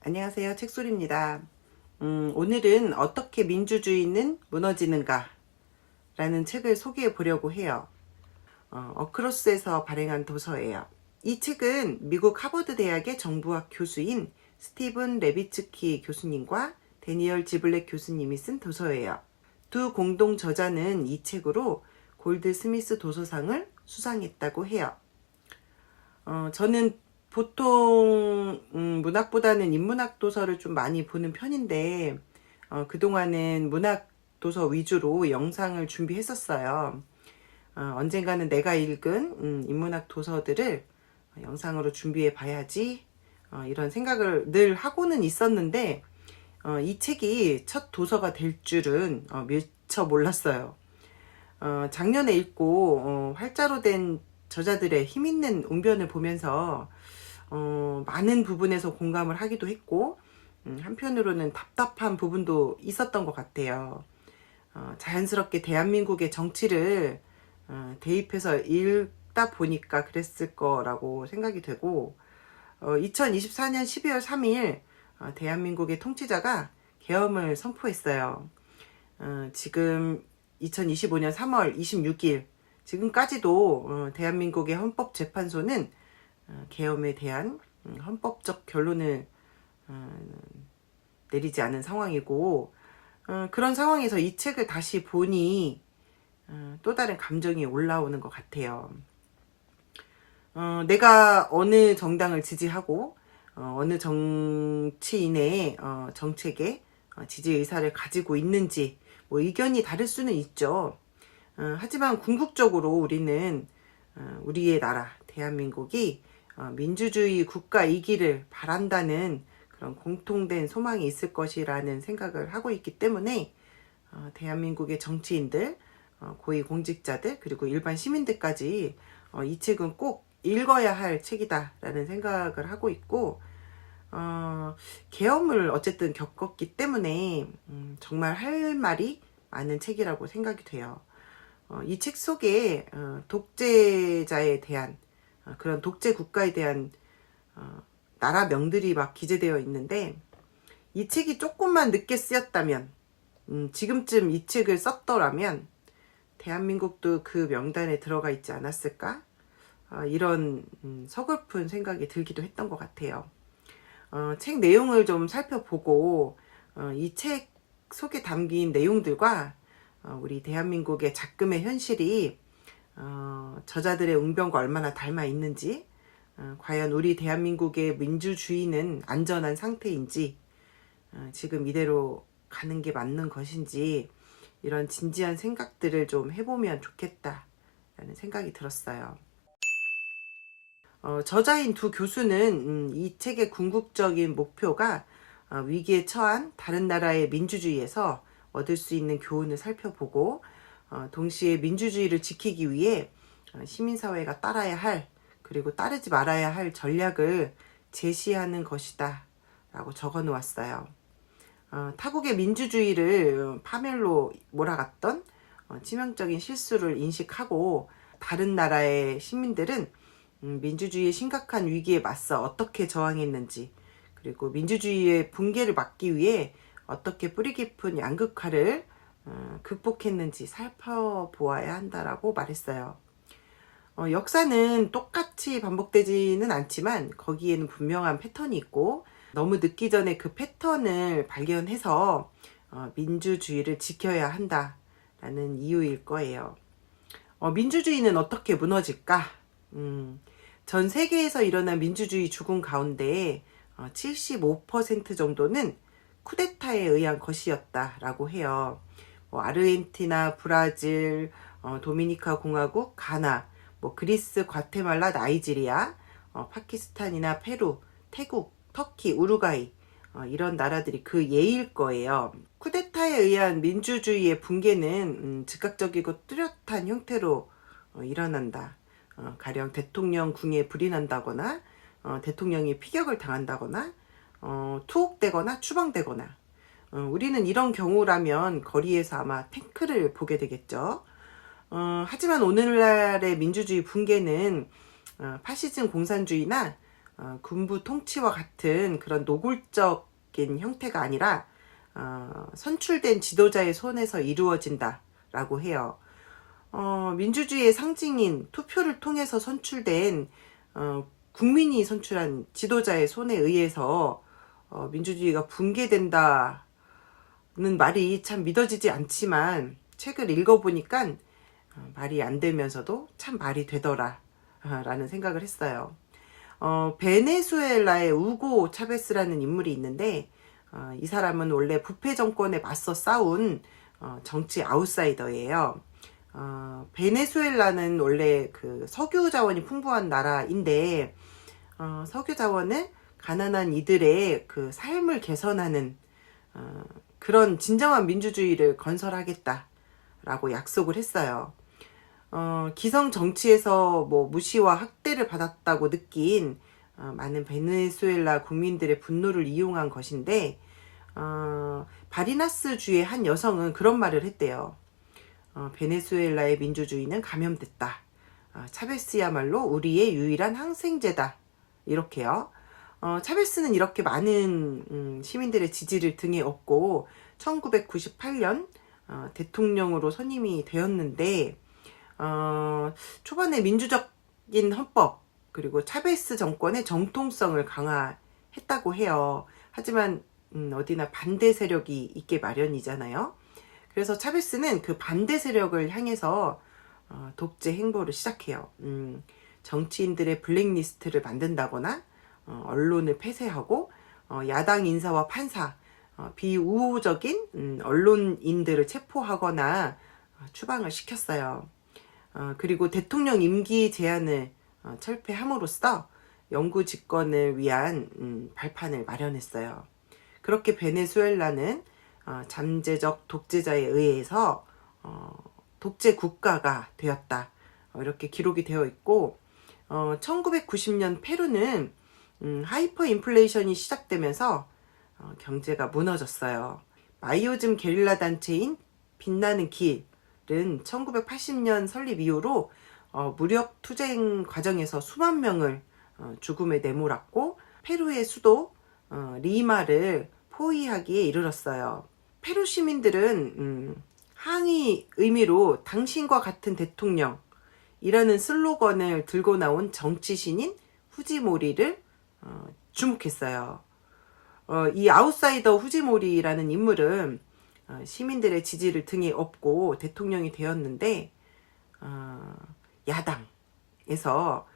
안녕하세요, 책소리입니다. 오늘은 어떻게 민주주의는 무너지는가 라는 책을 소개해 보려고 해요. 어크로스에서 발행한 도서예요. 이 책은 미국 하버드 대학의 정부학 교수인 스티븐 레비츠키 교수님과 데니얼 지블렉 교수님이 쓴 도서예요. 두 공동 저자는 이 책으로 골드 스미스 도서상을 수상했다고 해요. 저는 보통 문학보다는 인문학 도서를 좀 많이 보는 편인데 그동안은 문학 도서 위주로 영상을 준비했었어요. 언젠가는 내가 읽은 인문학 도서들을 영상으로 준비해 봐야지 이런 생각을 늘 하고는 있었는데 이 책이 첫 도서가 될 줄은 미처 몰랐어요. 작년에 읽고 활자로 된 저자들의 힘있는 웅변을 보면서 많은 부분에서 공감을 하기도 했고 한편으로는 답답한 부분도 있었던 것 같아요. 자연스럽게 대한민국의 정치를 대입해서 읽다 보니까 그랬을 거라고 생각이 되고 2024년 12월 3일 대한민국의 통치자가 계엄을 선포했어요. 지금 2025년 3월 26일 지금까지도 대한민국의 헌법재판소는 계엄에 대한 헌법적 결론을 내리지 않은 상황이고 그런 상황에서 이 책을 다시 보니 또 다른 감정이 올라오는 것 같아요. 내가 어느 정당을 지지하고 어느 정치인의 정책에 지지 의사를 가지고 있는지 뭐 의견이 다를 수는 있죠. 하지만 궁극적으로 우리는 우리의 나라 대한민국이 민주주의 국가이기를 바란다는 그런 공통된 소망이 있을 것이라는 생각을 하고 있기 때문에 대한민국의 정치인들, 고위공직자들 그리고 일반 시민들까지 이 책은 꼭 읽어야 할 책이다라는 생각을 하고 있고 계엄을 어쨌든 겪었기 때문에 정말 할 말이 많은 책이라고 생각이 돼요. 이 책 속에 독재자에 대한 그런 독재 국가에 대한 나라명들이 막 기재되어 있는데 이 책이 조금만 늦게 쓰였다면 지금쯤 이 책을 썼더라면 대한민국도 그 명단에 들어가 있지 않았을까? 이런 서글픈 생각이 들기도 했던 것 같아요. 책 내용을 좀 살펴보고 이 책 속에 담긴 내용들과 우리 대한민국의 작금의 현실이 저자들의 웅변과 얼마나 닮아 있는지 과연 우리 대한민국의 민주주의는 안전한 상태인지 지금 이대로 가는 게 맞는 것인지 이런 진지한 생각들을 좀 해보면 좋겠다라는 생각이 들었어요. 저자인 두 교수는 이 책의 궁극적인 목표가 위기에 처한 다른 나라의 민주주의에서 얻을 수 있는 교훈을 살펴보고 동시에 민주주의를 지키기 위해 시민사회가 따라야 할 그리고 따르지 말아야 할 전략을 제시하는 것이다 라고 적어 놓았어요. 타국의 민주주의를 파멸로 몰아갔던 치명적인 실수를 인식하고 다른 나라의 시민들은 민주주의의 심각한 위기에 맞서 어떻게 저항했는지 그리고 민주주의의 붕괴를 막기 위해 어떻게 뿌리 깊은 양극화를 극복했는지 살펴보아야 한다라고 말했어요. 역사는 똑같이 반복되지는 않지만 거기에는 분명한 패턴이 있고 너무 늦기 전에 그 패턴을 발견해서 민주주의를 지켜야 한다라는 이유일 거예요. 민주주의는 어떻게 무너질까? 전 세계에서 일어난 민주주의 죽음 가운데 75% 정도는 쿠데타에 의한 것이었다라고 해요. 아르헨티나, 브라질, 도미니카 공화국, 가나, 그리스, 과테말라, 나이지리아, 파키스탄이나 페루, 태국, 터키, 우루과이 이런 나라들이 그 예일 거예요. 쿠데타에 의한 민주주의의 붕괴는 즉각적이고 뚜렷한 형태로 일어난다. 가령 대통령 궁에 불이 난다거나 대통령이 피격을 당한다거나 투옥되거나 추방되거나 우리는 이런 경우라면 거리에서 아마 탱크를 보게 되겠죠. 하지만 오늘날의 민주주의 붕괴는 파시즘 공산주의나 군부 통치와 같은 그런 노골적인 형태가 아니라 선출된 지도자의 손에서 이루어진다라고 해요. 민주주의의 상징인 투표를 통해서 선출된 국민이 선출한 지도자의 손에 의해서 민주주의가 붕괴된다는 말이 참 믿어지지 않지만 책을 읽어보니까 말이 안 되면서도 참 말이 되더라 라는 생각을 했어요. 베네수엘라의 우고 차베스라는 인물이 있는데 이 사람은 원래 부패 정권에 맞서 싸운 정치 아웃사이더예요. 베네수엘라는 원래 그 석유 자원이 풍부한 나라인데 석유 자원을 가난한 이들의 그 삶을 개선하는 그런 진정한 민주주의를 건설하겠다라고 약속을 했어요. 기성 정치에서 뭐 무시와 학대를 받았다고 느낀 많은 베네수엘라 국민들의 분노를 이용한 것인데 바리나스 주의 한 여성은 그런 말을 했대요. 베네수엘라의 민주주의는 감염됐다. 차베스야말로 우리의 유일한 항생제다. 이렇게요. 차베스는 이렇게 많은 시민들의 지지를 등에 업고 1998년 대통령으로 선임이 되었는데 초반에 민주적인 헌법 그리고 차베스 정권의 정통성을 강화했다고 해요. 하지만 어디나 반대 세력이 있게 마련이잖아요. 그래서 차베스는 그 반대 세력을 향해서 독재 행보를 시작해요. 정치인들의 블랙리스트를 만든다거나 언론을 폐쇄하고 야당 인사와 판사, 비우호적인 언론인들을 체포하거나 추방을 시켰어요. 그리고 대통령 임기 제한을 철폐함으로써 영구 집권을 위한 발판을 마련했어요. 그렇게 베네수엘라는 잠재적 독재자에 의해서 독재 국가가 되었다. 이렇게 기록이 되어 있고 1990년 페루는 하이퍼 인플레이션이 시작되면서 경제가 무너졌어요. 마이오즘 게릴라 단체인 빛나는 길은 1980년 설립 이후로 무력 투쟁 과정에서 수만 명을 죽음에 내몰았고 페루의 수도 리마를 포위하기에 이르렀어요. 페루 시민들은 항의 의미로 당신과 같은 대통령이라는 슬로건을 들고 나온 정치신인 후지모리를 주목했어요. 이 아웃사이더 후지모리라는 인물은 시민들의 지지를 등에 업고 대통령이 되었는데 야당에서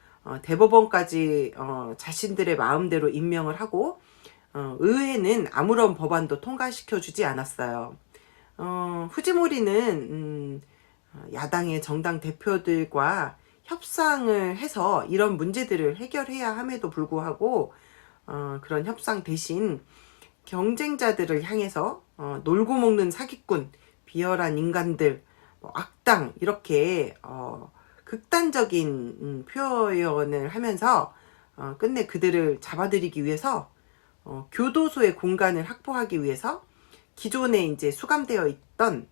대법원까지 자신들의 마음대로 임명을 하고 의회는 아무런 법안도 통과시켜주지 않았어요. 후지모리는 야당의 정당 대표들과 협상을 해서 이런 문제들을 해결해야 함에도 불구하고 그런 협상 대신 경쟁자들을 향해서 놀고 먹는 사기꾼, 비열한 인간들, 악당 이렇게 극단적인 표현을 하면서 끝내 그들을 잡아들이기 위해서 교도소의 공간을 확보하기 위해서 기존에 이제 수감되어 있던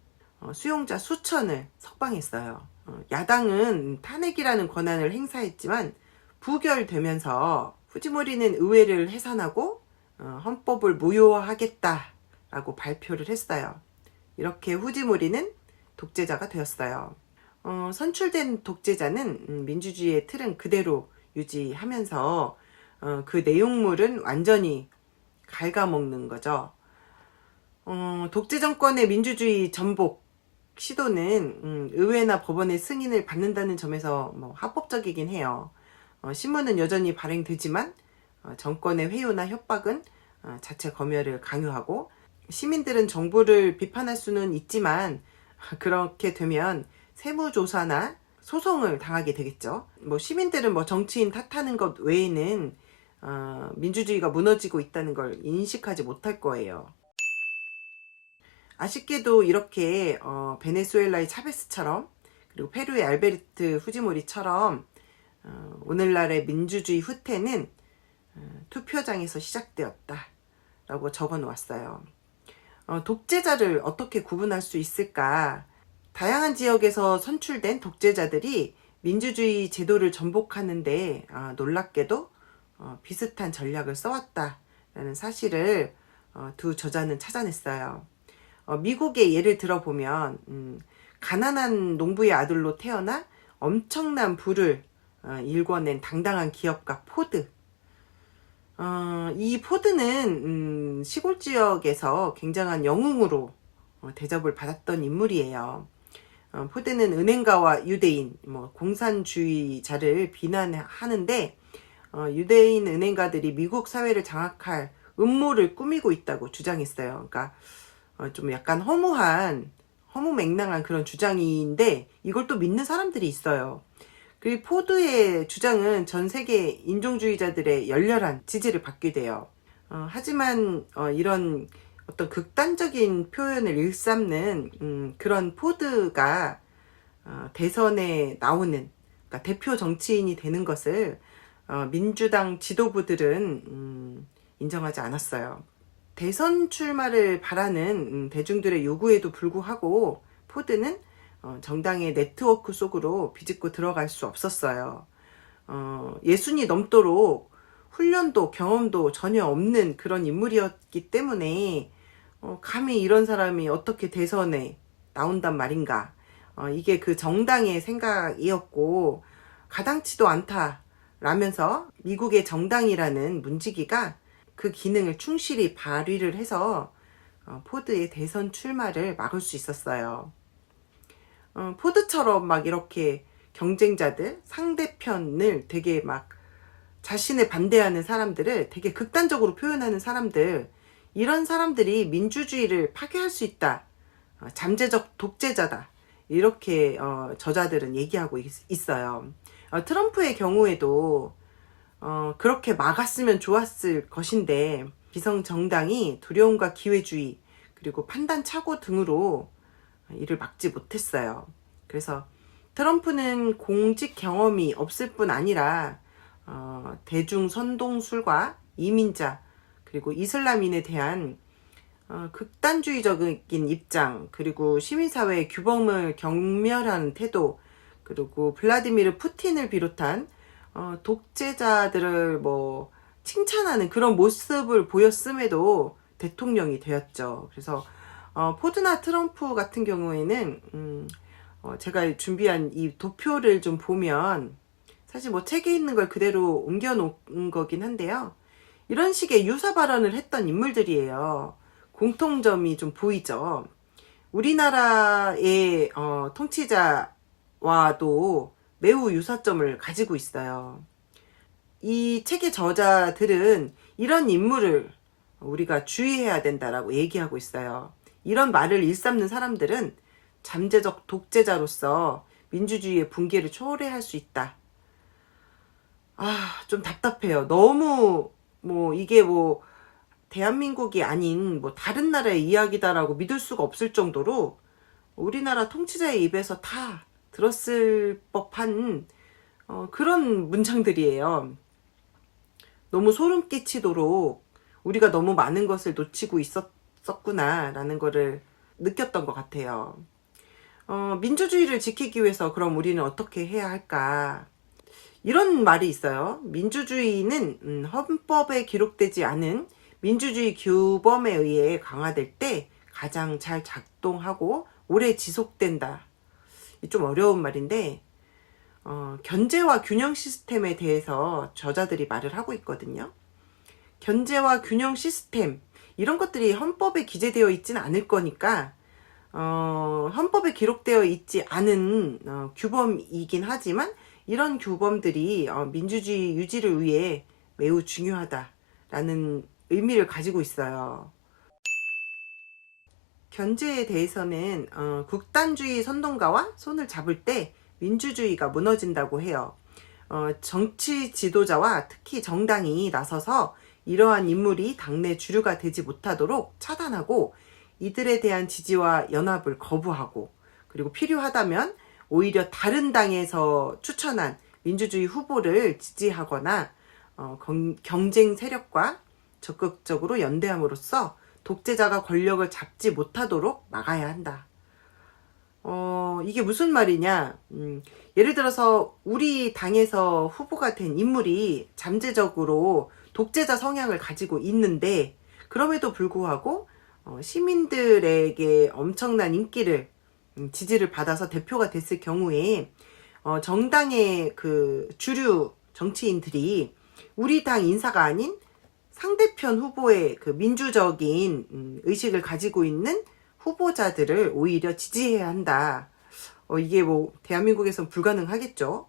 수용자 수천을 석방했어요. 야당은 탄핵이라는 권한을 행사했지만 부결되면서 후지모리는 의회를 해산하고 헌법을 무효화하겠다라고 발표를 했어요. 이렇게 후지모리는 독재자가 되었어요. 선출된 독재자는 민주주의의 틀은 그대로 유지하면서 그 내용물은 완전히 갉아먹는 거죠. 독재 정권의 민주주의 전복 시도는 의회나 법원의 승인을 받는다는 점에서 합법적이긴 해요. 신문은 여전히 발행되지만 정권의 회유나 협박은 자체 검열을 강요하고 시민들은 정부를 비판할 수는 있지만 그렇게 되면 세무조사나 소송을 당하게 되겠죠. 시민들은 정치인 탓하는 것 외에는 민주주의가 무너지고 있다는 걸 인식하지 못할 거예요. 아쉽게도 이렇게 베네수엘라의 차베스처럼 그리고 페루의 알베르트 후지모리처럼 오늘날의 민주주의 후퇴는 투표장에서 시작되었다 라고 적어 놓았어요. 독재자를 어떻게 구분할 수 있을까? 다양한 지역에서 선출된 독재자들이 민주주의 제도를 전복하는데 놀랍게도 비슷한 전략을 써왔다라는 사실을 두 저자는 찾아냈어요. 미국의 예를 들어보면 가난한 농부의 아들로 태어나 엄청난 부를 일궈낸 당당한 기업가 포드. 이 포드는 시골 지역에서 굉장한 영웅으로 대접을 받았던 인물이에요. 포드는 은행가와 유대인, 공산주의자를 비난하는데 유대인 은행가들이 미국 사회를 장악할 음모를 꾸미고 있다고 주장했어요. 그러니까 좀 약간 허무맹랑한 그런 주장인데 이걸 또 믿는 사람들이 있어요. 그리고 포드의 주장은 전 세계 인종주의자들의 열렬한 지지를 받게 돼요. 하지만 이런 어떤 극단적인 표현을 일삼는 그런 포드가 대선에 나오는, 그러니까 대표 정치인이 되는 것을 민주당 지도부들은 인정하지 않았어요. 대선 출마를 바라는 대중들의 요구에도 불구하고 포드는 정당의 네트워크 속으로 비집고 들어갈 수 없었어요. 예순이 넘도록 훈련도 경험도 전혀 없는 그런 인물이었기 때문에 감히 이런 사람이 어떻게 대선에 나온단 말인가. 이게 그 정당의 생각이었고 가당치도 않다라면서 미국의 정당이라는 문지기가 그 기능을 충실히 발휘를 해서 포드의 대선 출마를 막을 수 있었어요. 포드처럼 막 이렇게 경쟁자들, 상대편을 되게 막 자신을 반대하는 사람들을 되게 극단적으로 표현하는 사람들, 이런 사람들이 민주주의를 파괴할 수 있다. 잠재적 독재자다. 이렇게 저자들은 얘기하고 있어요. 트럼프의 경우에도 그렇게 막았으면 좋았을 것인데 기성정당이 두려움과 기회주의 그리고 판단착오 등으로 이를 막지 못했어요. 그래서 트럼프는 공직 경험이 없을 뿐 아니라 대중 선동술과 이민자 그리고 이슬람인에 대한 극단주의적인 입장, 그리고 시민사회의 규범을 경멸하는 태도, 그리고 블라디미르 푸틴을 비롯한 독재자들을 칭찬하는 그런 모습을 보였음에도 대통령이 되었죠. 그래서 포드나 트럼프 같은 경우에는 제가 준비한 이 도표를 좀 보면 사실 책에 있는 걸 그대로 옮겨 놓은 거긴 한데요. 이런 식의 유사 발언을 했던 인물들이에요. 공통점이 좀 보이죠. 우리나라의 통치자와도 매우 유사점을 가지고 있어요. 이 책의 저자들은 이런 인물을 우리가 주의해야 된다라고 얘기하고 있어요. 이런 말을 일삼는 사람들은 잠재적 독재자로서 민주주의의 붕괴를 초래할 수 있다. 좀 답답해요. 너무 이게 대한민국이 아닌 다른 나라의 이야기다라고 믿을 수가 없을 정도로 우리나라 통치자의 입에서 다 들었을 법한 그런 문장들이에요. 너무 소름 끼치도록 우리가 너무 많은 것을 놓치고 있었구나라는 거를 느꼈던 것 같아요. 민주주의를 지키기 위해서 그럼 우리는 어떻게 해야 할까? 이런 말이 있어요. 민주주의는 헌법에 기록되지 않은 민주주의 규범에 의해 강화될 때 가장 잘 작동하고 오래 지속된다. 좀 어려운 말인데 견제와 균형 시스템에 대해서 저자들이 말을 하고 있거든요. 견제와 균형 시스템 이런 것들이 헌법에 기재되어 있지는 않을 거니까 헌법에 기록되어 있지 않은 규범이긴 하지만 이런 규범들이 민주주의 유지를 위해 매우 중요하다라는 의미를 가지고 있어요. 견제에 대해서는 극단주의 선동가와 손을 잡을 때 민주주의가 무너진다고 해요. 정치 지도자와 특히 정당이 나서서 이러한 인물이 당내 주류가 되지 못하도록 차단하고 이들에 대한 지지와 연합을 거부하고 그리고 필요하다면 오히려 다른 당에서 추천한 민주주의 후보를 지지하거나 경쟁 세력과 적극적으로 연대함으로써 독재자가 권력을 잡지 못하도록 막아야 한다. 이게 무슨 말이냐? 예를 들어서 우리 당에서 후보가 된 인물이 잠재적으로 독재자 성향을 가지고 있는데, 그럼에도 불구하고 시민들에게 엄청난 인기를, 지지를 받아서 대표가 됐을 경우에 정당의 그 주류 정치인들이 우리 당 인사가 아닌 상대편 후보의 그 민주적인 의식을 가지고 있는 후보자들을 오히려 지지해야 한다. 이게 뭐 대한민국에선 불가능하겠죠.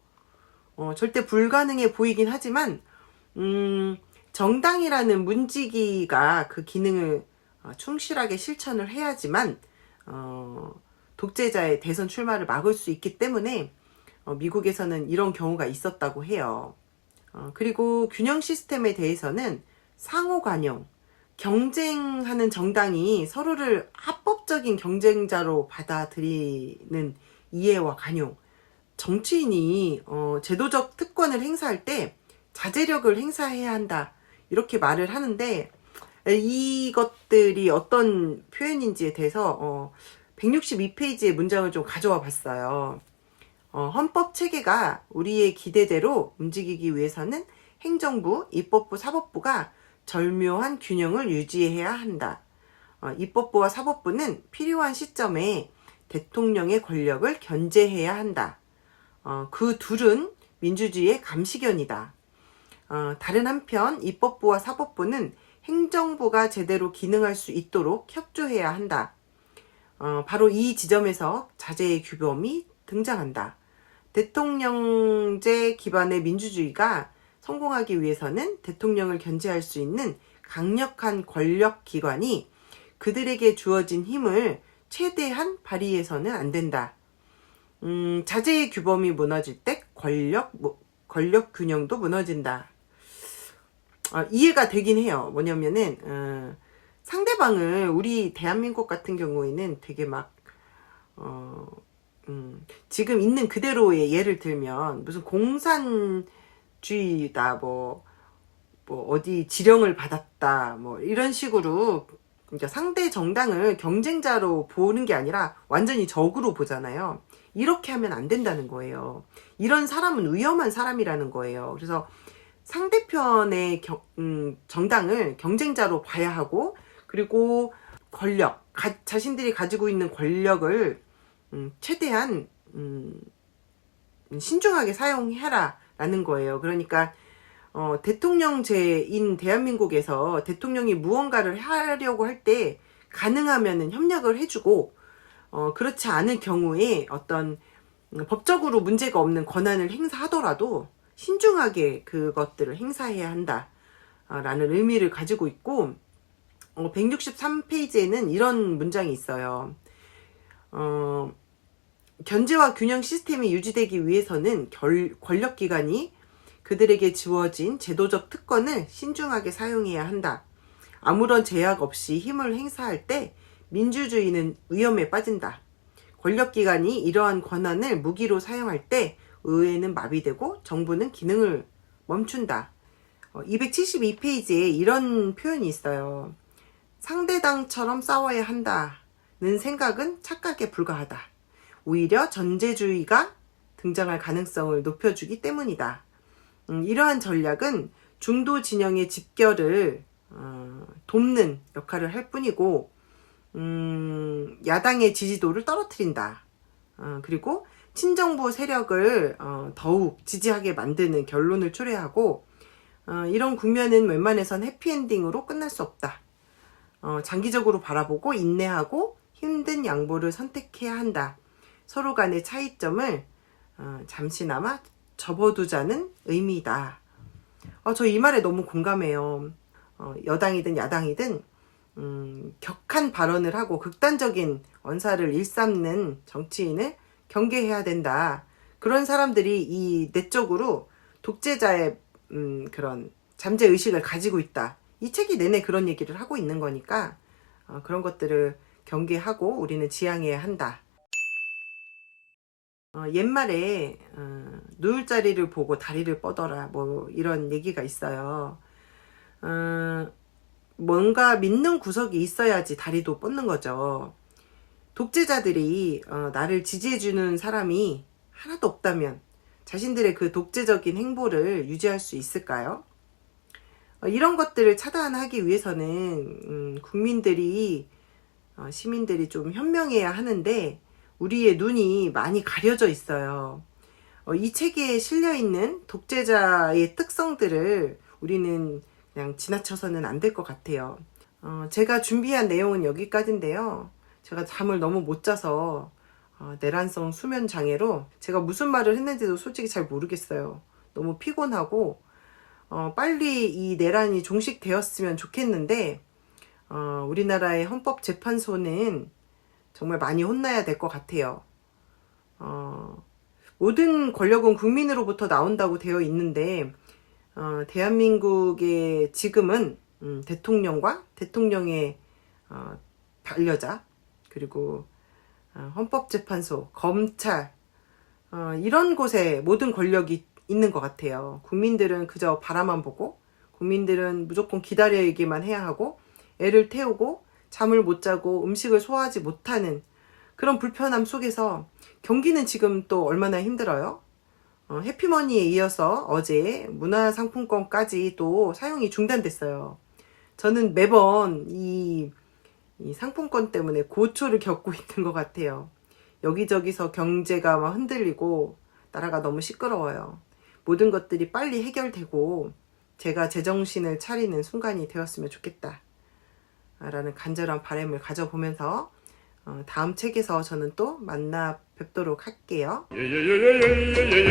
절대 불가능해 보이긴 하지만 정당이라는 문지기가 그 기능을 충실하게 실천을 해야지만 독재자의 대선 출마를 막을 수 있기 때문에 미국에서는 이런 경우가 있었다고 해요. 그리고 균형 시스템에 대해서는 상호 관용, 경쟁하는 정당이 서로를 합법적인 경쟁자로 받아들이는 이해와 관용, 정치인이 제도적 특권을 행사할 때 자제력을 행사해야 한다, 이렇게 말을 하는데, 이것들이 어떤 표현인지에 대해서 162페이지의 문장을 좀 가져와 봤어요. 헌법 체계가 우리의 기대대로 움직이기 위해서는 행정부, 입법부, 사법부가 절묘한 균형을 유지해야 한다. 입법부와 사법부는 필요한 시점에 대통령의 권력을 견제해야 한다. 그 둘은 민주주의의 감시견이다. 다른 한편 입법부와 사법부는 행정부가 제대로 기능할 수 있도록 협조해야 한다. 바로 이 지점에서 자제의 규범이 등장한다. 대통령제 기반의 민주주의가 성공하기 위해서는 대통령을 견제할 수 있는 강력한 권력기관이 그들에게 주어진 힘을 최대한 발휘해서는 안 된다. 자제의 규범이 무너질 때 권력 균형도 무너진다. 이해가 되긴 해요. 뭐냐면은 상대방을, 우리 대한민국 같은 경우에는 되게 막 지금 있는 그대로의 예를 들면 무슨 공산주의다, 뭐 어디 지령을 받았다, 뭐 이런 식으로, 그러니까 상대 정당을 경쟁자로 보는 게 아니라 완전히 적으로 보잖아요. 이렇게 하면 안 된다는 거예요. 이런 사람은 위험한 사람이라는 거예요. 그래서 상대편의 정당을 경쟁자로 봐야 하고, 그리고 자신들이 가지고 있는 권력을 최대한 신중하게 사용해라 라는 거예요. 그러니까 대통령제인 대한민국에서 대통령이 무언가를 하려고 할 때 가능하면은 협력을 해주고, 그렇지 않을 경우에 어떤 법적으로 문제가 없는 권한을 행사하더라도 신중하게 그것들을 행사해야 한다 라는 의미를 가지고 있고, 163페이지에는 이런 문장이 있어요. 견제와 균형 시스템이 유지되기 위해서는 권력기관이 그들에게 주어진 제도적 특권을 신중하게 사용해야 한다. 아무런 제약 없이 힘을 행사할 때 민주주의는 위험에 빠진다. 권력기관이 이러한 권한을 무기로 사용할 때 의회는 마비되고 정부는 기능을 멈춘다. 272페이지에 이런 표현이 있어요. 상대당처럼 싸워야 한다는 생각은 착각에 불과하다. 오히려 전제주의가 등장할 가능성을 높여주기 때문이다. 이러한 전략은 중도 진영의 집결을 돕는 역할을 할 뿐이고, 야당의 지지도를 떨어뜨린다. 그리고 친정부 세력을 더욱 지지하게 만드는 결론을 초래하고, 이런 국면은 웬만해선 해피엔딩으로 끝날 수 없다. 장기적으로 바라보고 인내하고 힘든 양보를 선택해야 한다. 서로 간의 차이점을 잠시나마 접어두자는 의미다. 저 이 말에 너무 공감해요. 여당이든 야당이든 격한 발언을 하고 극단적인 언사를 일삼는 정치인을 경계해야 된다. 그런 사람들이 이 내적으로 독재자의 그런 잠재의식을 가지고 있다. 이 책이 내내 그런 얘기를 하고 있는 거니까 그런 것들을 경계하고 우리는 지향해야 한다. 옛말에 누울 자리를 보고 다리를 뻗어라, 뭐 이런 얘기가 있어요. 뭔가 믿는 구석이 있어야지 다리도 뻗는 거죠. 독재자들이 나를 지지해주는 사람이 하나도 없다면 자신들의 그 독재적인 행보를 유지할 수 있을까요? 이런 것들을 차단하기 위해서는 국민들이 시민들이 좀 현명해야 하는데 우리의 눈이 많이 가려져 있어요. 이 책에 실려있는 독재자의 특성들을 우리는 그냥 지나쳐서는 안 될 것 같아요. 제가 준비한 내용은 여기까지인데요. 제가 잠을 너무 못 자서 내란성 수면 장애로 제가 무슨 말을 했는지도 솔직히 잘 모르겠어요. 너무 피곤하고 빨리 이 내란이 종식되었으면 좋겠는데 우리나라의 헌법재판소는 정말 많이 혼나야 될 것 같아요. 모든 권력은 국민으로부터 나온다고 되어 있는데 대한민국의 지금은 대통령과 대통령의 반려자 그리고 헌법재판소, 검찰 이런 곳에 모든 권력이 있는 것 같아요. 국민들은 그저 바라만 보고 국민들은 무조건 기다리기만 해야 하고 애를 태우고 잠을 못 자고 음식을 소화하지 못하는 그런 불편함 속에서 경기는 지금 또 얼마나 힘들어요. 해피머니에 이어서 어제 문화상품권까지 또 사용이 중단됐어요. 저는 매번 이 상품권 때문에 고초를 겪고 있는 것 같아요. 여기저기서 경제가 막 흔들리고 나라가 너무 시끄러워요. 모든 것들이 빨리 해결되고 제가 제정신을 차리는 순간이 되었으면 좋겠다 라는 간절한 바람을 가져보면서 다음 책에서 저는 또 만나 뵙도록 할게요. 예예예예예예예예예